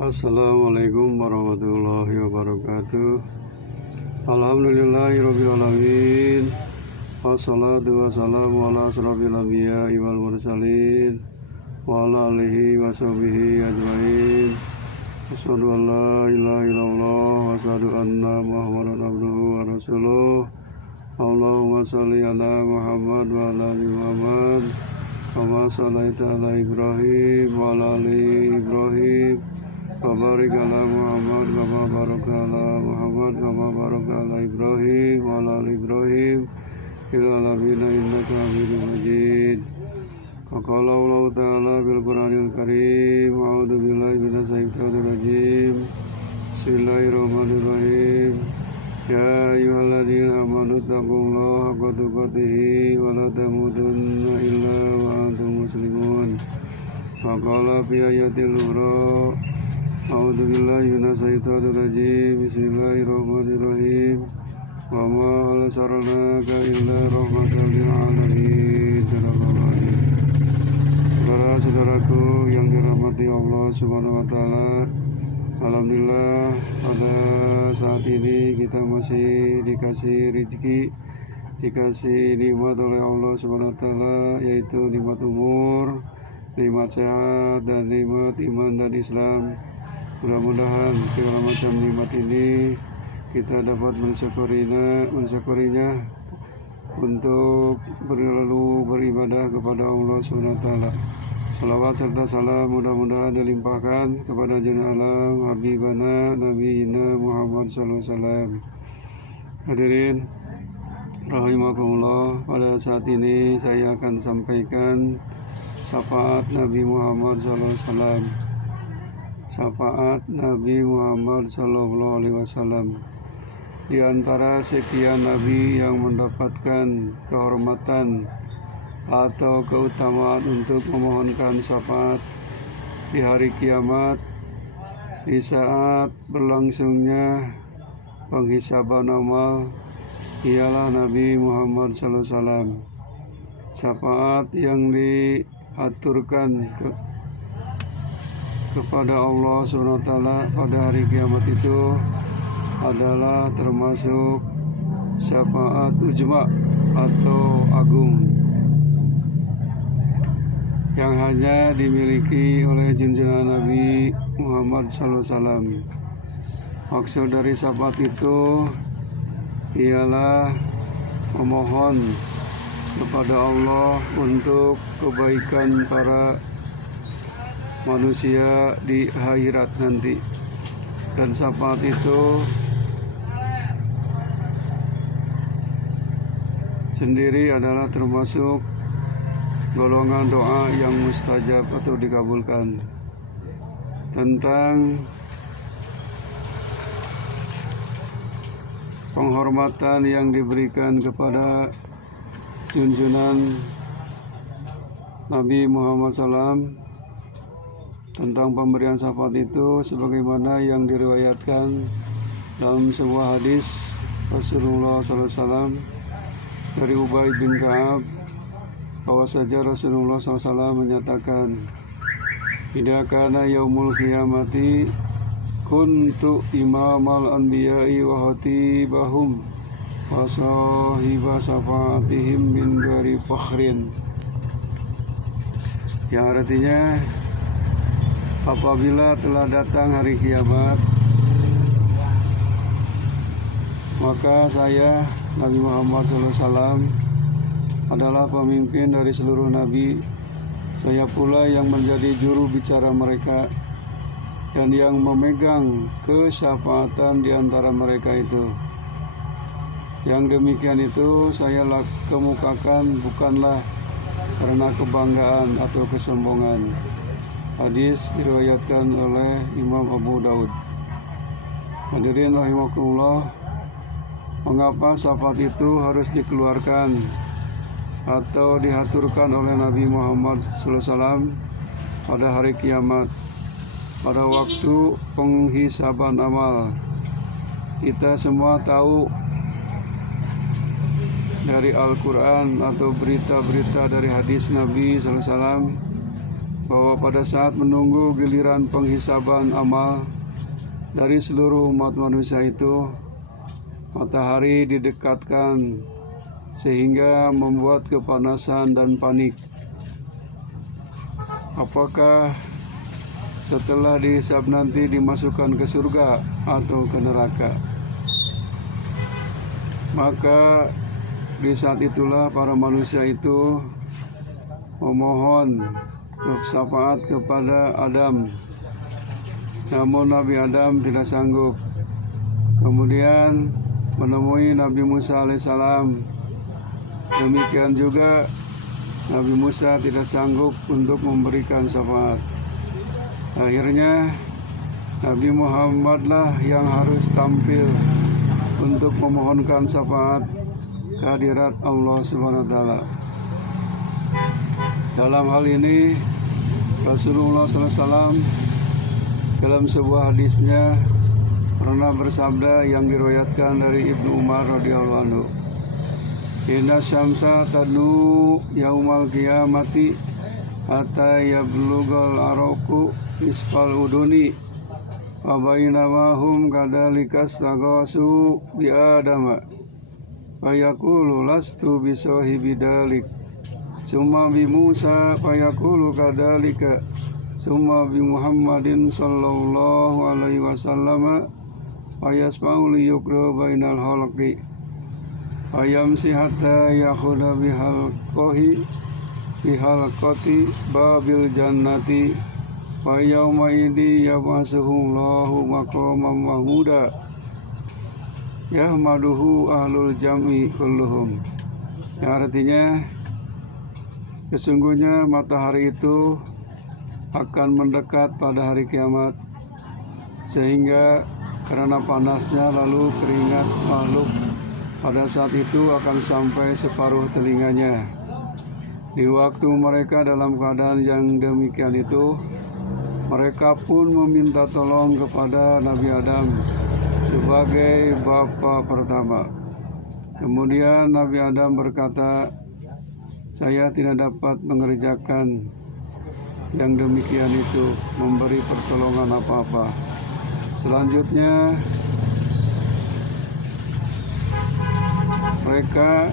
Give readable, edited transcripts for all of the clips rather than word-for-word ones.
Assalamualaikum warahmatullahi wabarakatuh. Alhamdulillahirabbil alamin. Wassalatu wassalamu ala asrofil anbiya'i wal mursalin wa ala alihi wa sahbihi ajmain. Asyhadu an la ilaha illallah wa asyhadu anna Muhammadan abduhu wa rasuluh. Allahumma shalli ala Muhammad wa ala ali Muhammad kama shallaita ala Ibrahim wa ala ali Ibrahim wa barik ala Muhammad kama barakta ala Muhammad kama barakta ala Ibrahim wa ala ali Ibrahim fil alamin innaka Hamidum Majid. Qala Allah ta'ala bil Qur'anil Karim. A'udzu billahi minasy syaithanir rajim. Bismillahirrahmanirrahim. Ya ayyuhalladzina amanu taqullaha haqqa tuqatih wa la tamutunna illa wa antum muslimun. Wa qala fi ayatil ukhra. A'udzu billahi minasy syaithanir rajim. Bismillahirrahmanirrahim. Wa ma arsalnaka illa rahmatan lil alamin. Saudara-saudaraku yang dirahmati Allah Subhanahu wa taala, alhamdulillah pada saat ini kita masih dikasih rezeki, dikasih nikmat oleh Allah Subhanahu wa taala, yaitu nikmat umur, nikmat sehat, dan nikmat iman dan Islam. Mudah-mudahan segala macam nikmat ini kita dapat mensyukurinya untuk berlalu beribadah kepada Allah Subhanahu wa taala. Salawat serta salam mudah-mudahan dilimpahkan kepada junjungan alam Habibana Nabiyina Muhammad sallallahu alaihi wasallam. Hadirin rahimakumullah, pada saat ini saya akan sampaikan syafaat Nabi Muhammad sallallahu alaihi wasallam. Syafaat Nabi Muhammad sallallahu alaihi wasallam. Di antara sekian nabi yang mendapatkan kehormatan atau keutamaan untuk memohonkan syafaat di hari kiamat, di saat berlangsungnya penghisaban amal, ialah Nabi Muhammad SAW. Syafaat yang diaturkan kepada Allah SWT pada hari kiamat itu adalah termasuk syafaat ujma atau agung yang hanya dimiliki oleh junjungan Nabi Muhammad SAW. Maksud dari syafaat itu ialah memohon kepada Allah untuk kebaikan para manusia di akhirat nanti. Dan syafaat itu sendiri adalah termasuk golongan doa yang mustajab atau dikabulkan. Tentang penghormatan yang diberikan kepada junjungan Nabi Muhammad SAW, tentang pemberian syafaat itu sebagaimana yang diriwayatkan dalam sebuah hadis Rasulullah SAW dari Ubay bin Ka'ab, bahwa saja Rasulullah SAW menyatakan, "Idza kana yaumul qiyamati kuntu imamal anbiya'i wa hatibahum wa sahiba syafaatihim min ghairi fakhrin." Yang artinya, apabila telah datang hari kiamat, maka saya Nabi Muhammad SAW adalah pemimpin dari seluruh nabi. Saya pula yang menjadi juru bicara mereka dan yang memegang kesyafaatan di antara mereka itu. Yang demikian itu saya kemukakan bukanlah karena kebanggaan atau kesombongan. Hadis diriwayatkan oleh Imam Abu Daud. Hadirin rahimakumullah, mengapa syafaat itu harus dikeluarkan atau dihaturkan oleh Nabi Muhammad SAW pada hari kiamat, pada waktu penghisaban amal? Kita semua tahu dari Al-Quran atau berita-berita dari hadis Nabi SAW bahwa pada saat menunggu giliran penghisaban amal dari seluruh umat manusia itu, matahari didekatkan sehingga membuat kepanasan dan panik. Apakah setelah dihisab nanti dimasukkan ke surga atau ke neraka? Maka di saat itulah para manusia itu memohon syafaat kepada Adam. Namun Nabi Adam tidak sanggup. Kemudian menemui Nabi Musa alaihissalam. Demikian juga Nabi Musa tidak sanggup untuk memberikan syafaat. Akhirnya Nabi Muhammadlah yang harus tampil untuk memohonkan syafaat kehadirat Allah Subhanahu wa taala. Dalam hal ini Rasulullah SAW dalam sebuah hadisnya pernah bersabda yang diriwayatkan dari Ibnu Umar radhiyallahu anhu, "Inna syamsa tadlu yaumal qiyamati hatta yablughal araku isfal uduni wa bainama hum kadzalika staghasu bi adama fa yaqulu lastu bi sahibi dalik summa bi Musa fa yaqulu kadzalika summa bi Muhammadin sallallahu alaihi wasallam fa yasma'u li yuqra bainal halqi fa yamsi hatta yakhuda bihalqati babil jannati wa yawma idi yabasuhullahu maqaman mahmuda yahmaduhu ahlul jam'i kulluhum. Yang artinya, sesungguhnya matahari itu akan mendekat pada hari kiamat, sehingga karena panasnya lalu keringat makhluk pada saat itu akan sampai separuh telinganya. Di waktu mereka dalam keadaan yang demikian itu, mereka pun meminta tolong kepada Nabi Adam sebagai bapa pertama. Kemudian Nabi Adam berkata, "Saya tidak dapat mengerjakan yang demikian itu, memberi pertolongan apa-apa." Selanjutnya mereka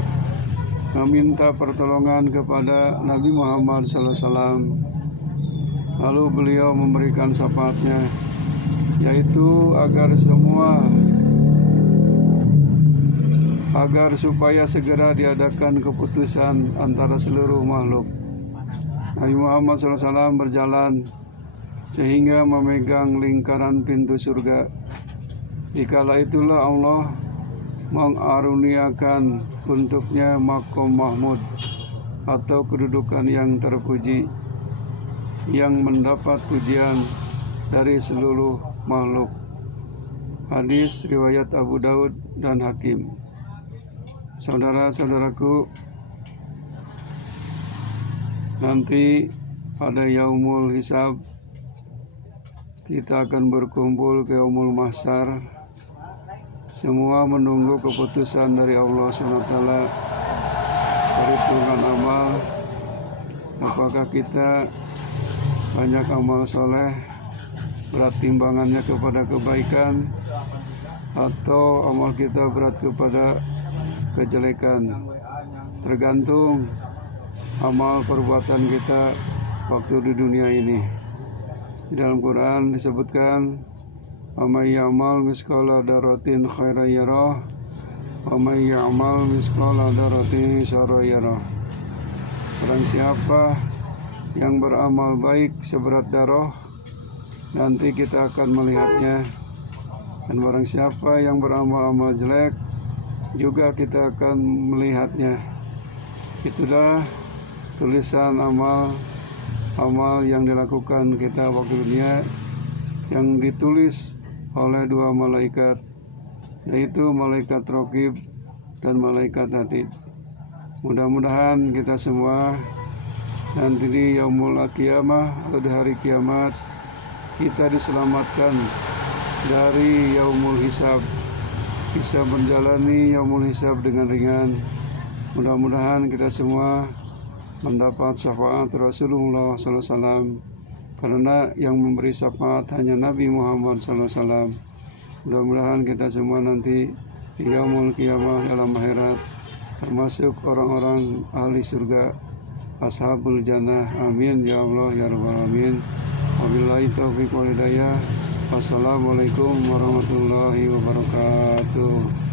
meminta pertolongan kepada Nabi Muhammad SAW. Lalu beliau memberikan syafaatnya, yaitu agar supaya segera diadakan keputusan antara seluruh makhluk. Nabi Muhammad SAW berjalan sehingga memegang lingkaran pintu surga. Dikala itulah Allah mengaruniakan untuknya maqam mahmud atau kedudukan yang terpuji, yang mendapat pujian dari seluruh makhluk. Hadis riwayat Abu Daud dan Hakim. Saudara-saudaraku, nanti pada yaumul hisab kita akan berkumpul ke yaumul mahsyar, semua menunggu keputusan dari Allah SWT, perhitungan amal. Apakah kita banyak amal soleh, berat timbangannya kepada kebaikan, atau amal kita berat kepada kejelekan? Tergantung amal perbuatan kita waktu di dunia ini. Di dalam Quran disebutkan, "Faman ya'mal misqala dzarratin khairan yarah, wa man ya'mal misqala dzarratin syarran yarah." Barang siapa yang beramal baik seberat darah, nanti kita akan melihatnya. Dan barang siapa yang beramal-amal jelek, juga kita akan melihatnya. Itulah tulisan amal yang dilakukan kita waktu dunia, yang ditulis oleh dua malaikat, yaitu malaikat Raqib dan malaikat Atid. Mudah-mudahan kita semua nanti di yaumul qiyamah atau di hari kiamat kita diselamatkan dari yaumul hisab, bisa menjalani yaumul hisab dengan ringan. Mudah-mudahan kita semua mendapat syafaat Rasulullah SAW, karena yang memberi syafaat hanya Nabi Muhammad SAW. Mudah-mudahan kita semua nanti di yaumul qiyamah dalam akhirat termasuk orang-orang ahli surga, ashabul jannah. Amin ya Allah ya rabbal alamin. Wabillahi taufiq wal hidayah. Wassalamualaikum warahmatullahi wabarakatuh.